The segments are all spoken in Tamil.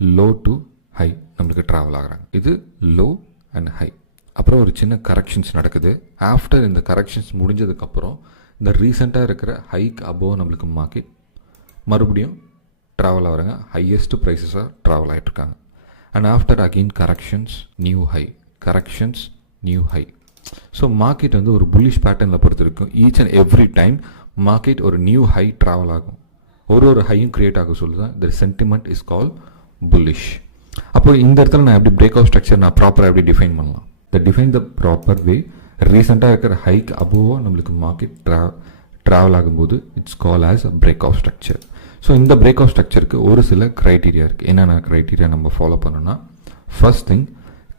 லோ டு ஹை நம்மளுக்கு ட்ராவல் ஆகுறாங்க. இது லோ அண்ட் ஹை. அப்புறம் ஒரு சின்ன கரெக்ஷன்ஸ் நடக்குது. ஆஃப்டர் இந்த கரெக்ஷன்ஸ் முடிஞ்சதுக்கப்புறம் இந்த ரீசெண்டாக இருக்கிற ஹைக் அபோவ் நம்மளுக்கு மார்க்கெட் மறுபடியும் ட்ராவல் ஆகிறாங்க, ஹையஸ்ட் ப்ரைஸஸாக ட்ராவல் ஆகிட்ருக்காங்க. And after again corrections, new high, corrections, new high. So market வந்து ஒரு புல்லிஷ் பேட்டர்னில் பொறுத்த வரைக்கும் each and every time market ஒரு நியூ ஹை ட்ராவல் ஆகும். ஒரு ஹையும் க்ரியேட் ஆக சொல்லுதான் the sentiment is call bullish. அப்போ இந்த இடத்துல நான் எப்படி பிரேக் அவுட் ஸ்ட்ரக்சர் நான் ப்ராப்பராக எப்படி டிஃபைன் பண்ணலாம்? Define the proper way. ரீசெண்டாக இருக்கிற ஹைக் அபோவாக நம்மளுக்கு மார்க்கெட் ட்ராவல் ஆகும்போது it's call as a break out structure. So இந்த பிரேக் அவுட் ஸ்ட்ரக்சருக்கு ஒரு சில க்ரைட்டீரியா இருக்குது. என்னென்ன க்ரைட்டீரியா நம்ம ஃபாலோ பண்ணணும்னா, first thing,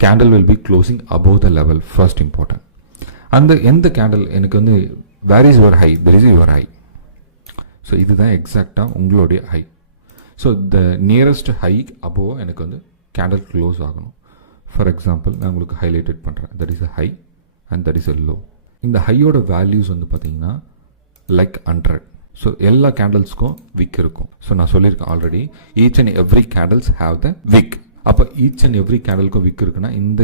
candle will be closing above the level. First important. அந்த எந்த கேண்டில் எனக்கு வந்து where is your high, there is your high. So இதுதான் எக்ஸாக்டாக உங்களுடைய high. So the nearest high above எனக்கு வந்து கேண்டில் க்ளோஸ் ஆகணும். ஃபார் எக்ஸாம்பிள் நான் உங்களுக்கு ஹைலைட்டட் பண்ணுறேன். That is a high and that is a low. இந்த ஹையோட வேல்யூஸ் வந்து பார்த்தீங்கன்னா லைக் 100. ஸோ எல்லா கேண்டில்ஸ்க்கும் விக் இருக்கும். ஸோ நான் சொல்லியிருக்கேன் already, each and every candles have the wick. அப்போ ஈச் அண்ட் எவ்ரி கேண்டிலுக்கும் விக் இருக்குன்னா இந்த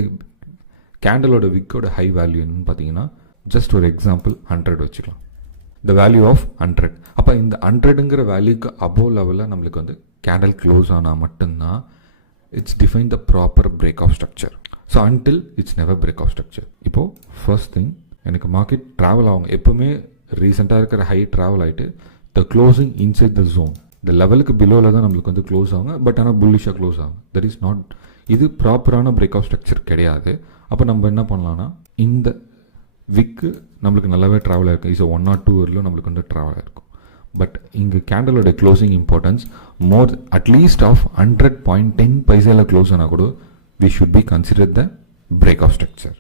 கேண்டிலோட விக்கோட ஹை வேல்யூ என்னன்னு பார்த்தீங்கன்னா, ஜஸ்ட் ஒரு எக்ஸாம்பிள் 100 வச்சுக்கலாம். The value of 100. அப்போ இந்த 100ங்கிற வேல்யூக்கு அபோவ் லெவலில் நம்மளுக்கு வந்து கேண்டில் க்ளோஸ் ஆனால் மட்டும்தான் it's define the proper break of structure. So until it's never break of structure. இப்போது ஃபர்ஸ்ட் திங், எனக்கு மார்க்கெட் ட்ராவல் ஆகும். எப்போவுமே ரீசெண்டாக இருக்கிற ஹை ட்ராவல் ஆகிட்டு the closing inside the zone, இந்த லெவலுக்கு பிலோவில் தான் நம்மளுக்கு வந்து க்ளோஸ் ஆகுங்க. பட் ஆனால் புல்லிஷாக க்ளோஸ் ஆகும். தட் இஸ் நாட், இது ப்ராப்பரான பிரேக் ஆஃப் ஸ்ட்ரக்சர் கிடையாது. அப்போ நம்ம என்ன பண்ணலான்னா, இந்த விக்கு நம்மளுக்கு நல்லாவே ட்ராவல் ஆகிருக்கும். இஸ் 1 or 2 வரலும் நம்மளுக்கு வந்து ட்ராவல் ஆகிருக்கும். பட் இங்கே கேண்டலோட closing importance more at least of 100.10 பைசாவில் க்ளோஸ் ஆனால் கூட we should be consider the break of structure.